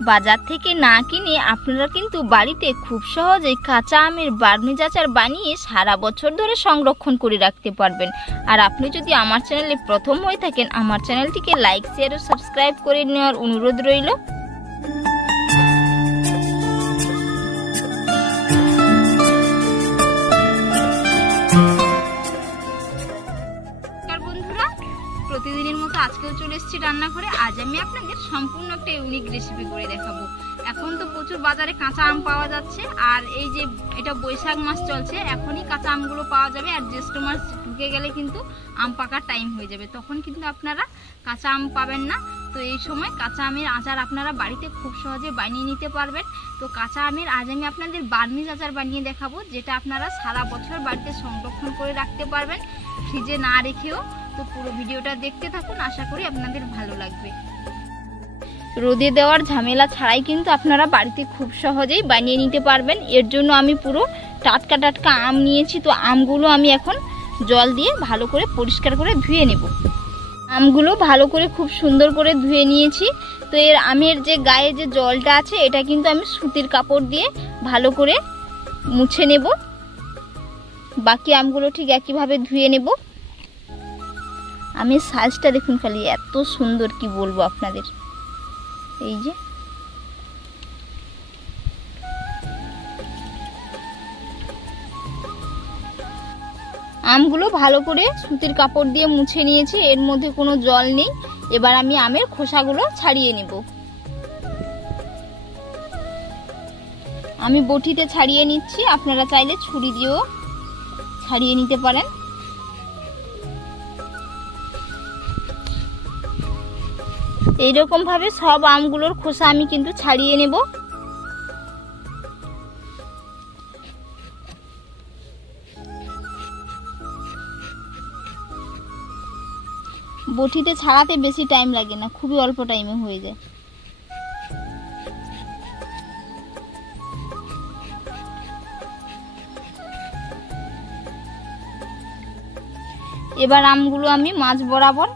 বাজার থেকে না কিনে আপনারা কিন্তু বাড়িতে খুব সহজেই কাঁচা আমের বার্মিজ আচার বানিয়ে সারা বছর ধরে সংরক্ষণ করে রাখতে পারবেন। আর আপনি যদি আমার চ্যানেলে প্রথম হয়ে থাকেন, আমার চ্যানেলটিকে লাইক শেয়ার ও সাবস্ক্রাইব করে নেওয়ার অনুরোধ রইল। আজকেও চলে এসেছি রান্না করে আজ আমি আপনাদের সম্পূর্ণ একটা ইউনিক রেসিপি করে দেখাবো। এখন তো প্রচুর বাজারে কাঁচা আম পাওয়া যাচ্ছে, আর এই যে এটা বৈশাখ মাস চলছে, এখনই কাঁচা আমগুলো পাওয়া যাবে, আর জ্যৈষ্ঠ মাস ঢুকে গেলে কিন্তু আম পাকার টাইম হয়ে যাবে। তখন কিন্তু আপনারা কাঁচা আম পাবেন না। তো এই সময় কাঁচা আমের আচার আপনারা বাড়িতে খুব সহজে বানিয়ে নিতে পারবেন। তো কাঁচা আমের আজ আমি আপনাদের বার্মিজ আচার বানিয়ে দেখাবো, যেটা আপনারা সারা বছর বাড়িতে সংরক্ষণ করে রাখতে পারবেন। ফ্রিজে না রেখেও তো পুরো ভিডিওটা দেখতে থাকুন, আশা করি আপনাদের ভালো লাগবে। রোদে দেওয়ার ঝামেলা ছাড়াই কিন্তু আপনারা বাড়িতে খুব সহজেই বানিয়ে নিতে পারবেন। এর জন্য আমি পুরো টাটকা টাটকা আম নিয়েছি, তো আমগুলো আমি এখন জল দিয়ে ভালো করে পরিষ্কার করে ধুয়ে নেব। আমগুলো ভালো করে খুব সুন্দর করে ধুয়ে নিয়েছি। তো এর আমের যে গায়ে যে জলটা আছে, এটা কিন্তু আমি সুতির কাপড় দিয়ে ভালো করে মুছে নেব। বাকি আমগুলো ঠিক একইভাবে ধুয়ে নেব। আমের সাইজটা দেখুন খালি, এত সুন্দর কি বলব আপনাদের। এই যে। আমগুলো ভালো করে সুতির কাপড় দিয়ে মুছে নিয়েছি, এর মধ্যে কোনো জল নেই। এবার আমি আমের খোসাগুলো ছাড়িয়ে নেব। আমি বটিতে ছাড়িয়ে নিচ্ছি, আপনারা চাইলে ছুরি দিয়েও ছাড়িয়ে নিতে পারেন। এইরকম ভাবে সব আমগুলোর খোসা আমি কিন্তু ছাড়িয়ে নেব। বটিতে ছাড়াতে বেশি টাইম লাগে না, খুবই অল্প টাইমে হয়ে যায়। এবার আমগুলো আমি মাছ বরাবর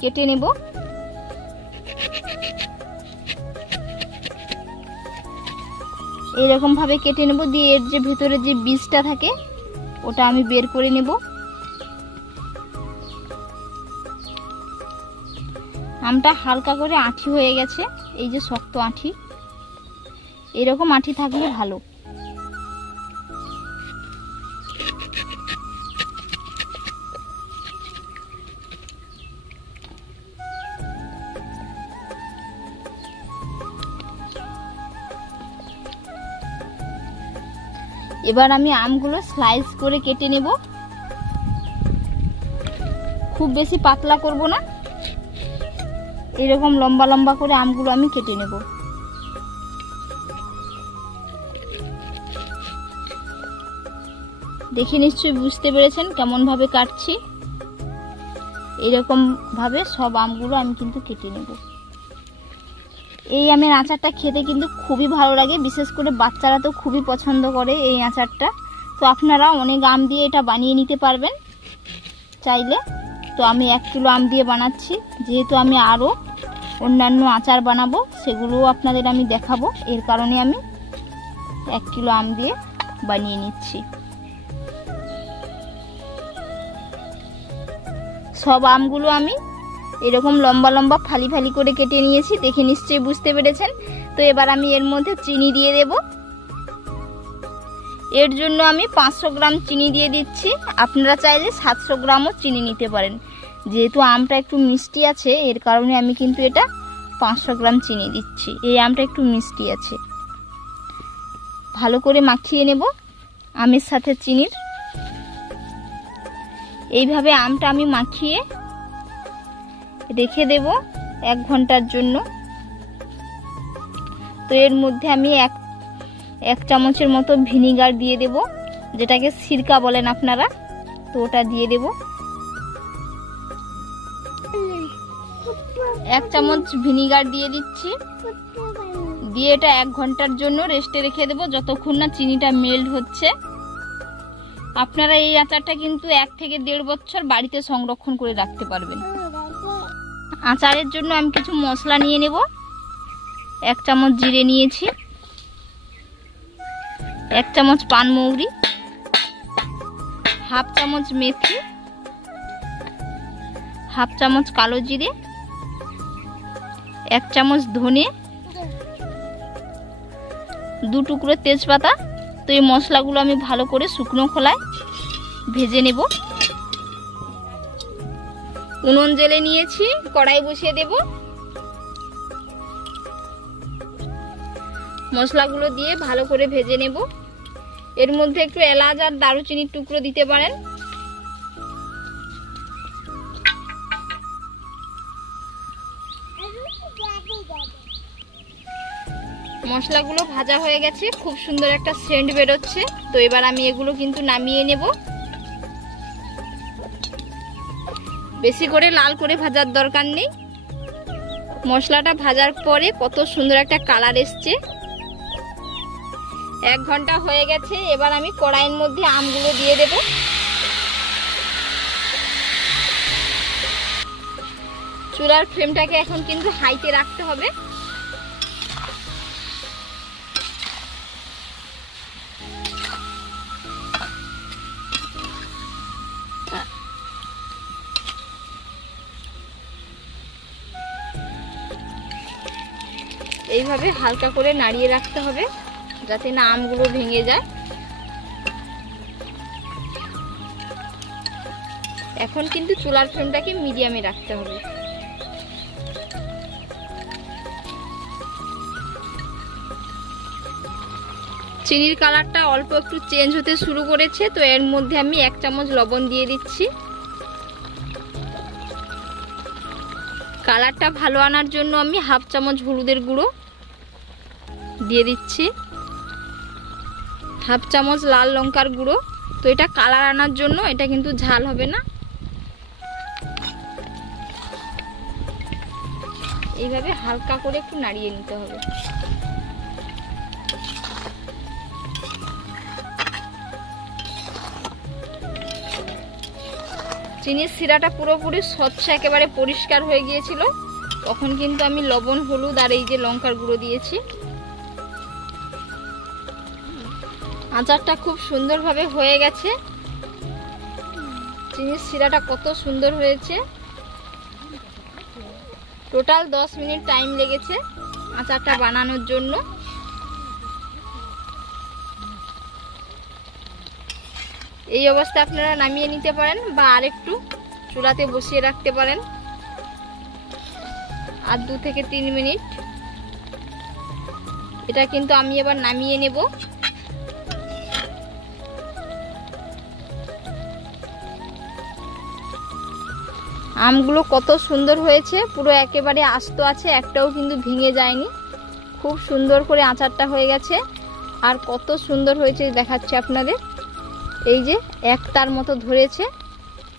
কেটে নেব। এরকম ভাবে কেটে নেব, দিয়ে এর যে ভেতরে যে বীজটা থাকে, ওটা আমি বের করে নেব। আমটা হালকা করে আঠি হয়ে গেছে, এই যে শক্ত আঠি। এরকম আঁঠি থাকলে ভালো। এবার আমি আমগুলো স্লাইস করে কেটে নেব। খুব বেশি পাতলা করব না। এরকম লম্বা লম্বা করে আমগুলো আমি কেটে নেব। দেখে নিশ্চয়ই বুঝতে পেরেছেন কেমন ভাবে কাটছি। এরকম ভাবে সব আমগুলো আমি কিন্তু কেটে নেব। এই আমের আচারটা খেতে কিন্তু খুবই ভালো লাগে, বিশেষ করে বাচ্চারা তো খুবই পছন্দ করে এই আচারটা। তো আপনারা অনেক আম দিয়ে এটা বানিয়ে নিতে পারবেন চাইলে। তো আমি এক কিলো আম দিয়ে বানাচ্ছি, যেহেতু আমি আরও অন্যান্য আচার বানাবো, সেগুলোও আপনাদের আমি দেখাবো। এর কারণে আমি এক কিলো আম দিয়ে বানিয়ে নিচ্ছি। সব আমগুলো আমি এরকম লম্বা লম্বা ফালি ফালি করে কেটে নিয়েছি, দেখে নিশ্চয়ই বুঝতে পেরেছেন। তো এবার আমি এর মধ্যে চিনি দিয়ে দেব। এর জন্য আমি পাঁচশো গ্রাম চিনি দিয়ে দিচ্ছি। আপনারা চাইলে সাতশো গ্রামও চিনি নিতে পারেন। যেহেতু আমটা একটু মিষ্টি আছে, এর কারণে আমি কিন্তু এটা পাঁচশো গ্রাম চিনি দিচ্ছি। এই আমটা একটু মিষ্টি আছে। ভালো করে মাখিয়ে নেব আমের সাথে চিনির। এইভাবে আমটা আমি মাখিয়ে রেখে দেব এক ঘণ্টার জন্য। তো এর মধ্যে আমি এক এক চামচের মতো ভিনিগার দিয়ে দেব, যেটাকে সিরকা বলেন আপনারা। তো ওটা দিয়ে দেব। এক চামচ ভিনিগার দিয়ে দিচ্ছি। দিয়ে এটা এক ঘণ্টার জন্য রেস্টে রেখে দেবো, যতক্ষণ না চিনিটা মেল্ট হচ্ছে। আপনারা এই আচারটা কিন্তু এক থেকে দেড় বছর বাড়িতে সংরক্ষণ করে রাখতে পারবেন। আচারের জন্য আমি কিছু মশলা নিয়ে নেব। এক চামচ জিরে নিয়েছি। এক চামচ পানমৌরি হাফ চামচ মেথি। হাফ চামচ কালো জিরে। এক চামচ ধনে। দু টুকরো তেজপাতা। তো এই মশলাগুলো আমি ভালো করে শুকনো খোলায় ভেজে নেব। উনুন জেলে নিয়েছি, কড়াই বসিয়ে দেব। মশলাগুলো দিয়ে ভালো করে ভেজে নেব। এর মধ্যে একটু এলাচ আর দারুচিনির টুকরো দিতে পারেন। মশলাগুলো ভাজা হয়ে গেছে, খুব সুন্দর একটা সেন্ট বেরোচ্ছে। তো এবার আমি এগুলো কিন্তু নামিয়ে নেব। বেশি করে লাল করে ভাজার দরকার নেই। মশলাটা ভাজার পরে কত সুন্দর একটা কালার এসছে। এক ঘণ্টা হয়ে গেছে, এবার আমি কড়াইয়ের মধ্যে আমগুলো দিয়ে দেব। চুলার ফ্লেমটাকে এখন কিন্তু হাইতে রাখতে হবে। এইভাবে হালকা করে নাড়িয়ে রাখতে হবে, যাতে না আমগুলো ভেঙে যায়। এখন কিন্তু চুলার ফ্লেমটাকে মিডিয়ামে রাখতে হবে। চিনির কালারটা অল্প একটু চেঞ্জ হতে শুরু করেছে, তো এর মধ্যে আমি এক চামচ লবণ দিয়ে দিচ্ছি। কালারটা ভালো আনার জন্য আমি হাফ চামচ হলুদের গুঁড়ো দিয়ে দিচ্ছি। হাফ চামচ লাল লঙ্কার গুঁড়ো। তো এটা কালার আনার জন্য এটা কিন্তু ঝাল হবে না। এইভাবে হালকা করে একটু নাড়িয়ে নিতে হবে। চিনির শিরাটা পুরোপুরি স্বচ্ছ, একেবারে পরিষ্কার হয়ে গিয়েছিল। তখন কিন্তু আমি লবণ, হলুদ আর এই যে লঙ্কার গুঁড়ো দিয়েছি। আচারটা খুব সুন্দরভাবে হয়ে গেছে। চিনির শিরাটা কত সুন্দর হয়েছে। টোটাল দশ মিনিট টাইম লেগেছে আচারটা বানানোর জন্য। এই অবস্থা আপনারা নামিয়ে নিতে পারেন বা আরেকটু চুলাতে বসিয়ে রাখতে পারেন। আর দু থেকে তিন মিনিট। এটা কিন্তু আমি এবার নামিয়ে নেব। আমগুলো কত সুন্দর হয়েছে, পুরো একেবারে আস্ত আছে, একটাও কিন্তু ভেঙে যায়নি। খুব সুন্দর করে আচারটা হয়ে গেছে। আর কত সুন্দর হয়েছে দেখাচ্ছে আপনাদের। এই যে এক তার মতো ধরেছে,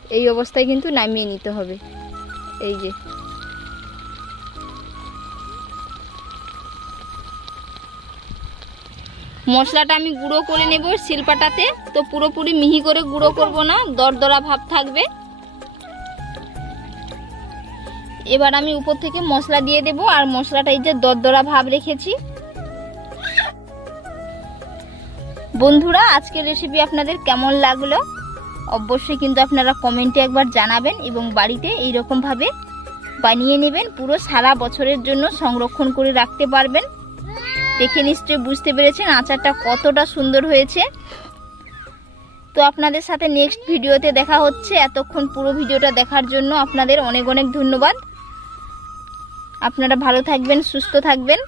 এই অবস্থায় কিন্তু নামিয়ে নিতে হবে। এই যে। মশলাটা আমি গুঁড়ো করে নেব শিলপাটাতে। তো পুরোপুরি মিহি করে গুঁড়ো করব না, দরদরা ভাব থাকবে। এবার আমি উপর থেকে মশলা দিয়ে দেব, আর মশলাটা এই যে দরদরা ভাব রেখেছি। বন্ধুরা, আজকের রেসিপি আপনাদের কেমন লাগল? অবশ্যই কিন্তু আপনারা কমেন্টে একবার জানাবেন এবং বাড়িতে এইরকমভাবে বানিয়ে নেবেন। পুরো সারা বছরের জন্য সংরক্ষণ করে রাখতে পারবেন। দেখে নিশ্চয়ই বুঝতে পেরেছেন আচারটা কতটা সুন্দর হয়েছে। তো আপনাদের সাথে নেক্সট ভিডিওতে দেখা হচ্ছে। এতক্ষণ পুরো ভিডিওটা দেখার জন্য আপনাদের অনেক অনেক ধন্যবাদ। আপনারা ভালো থাকবেন, সুস্থ থাকবেন।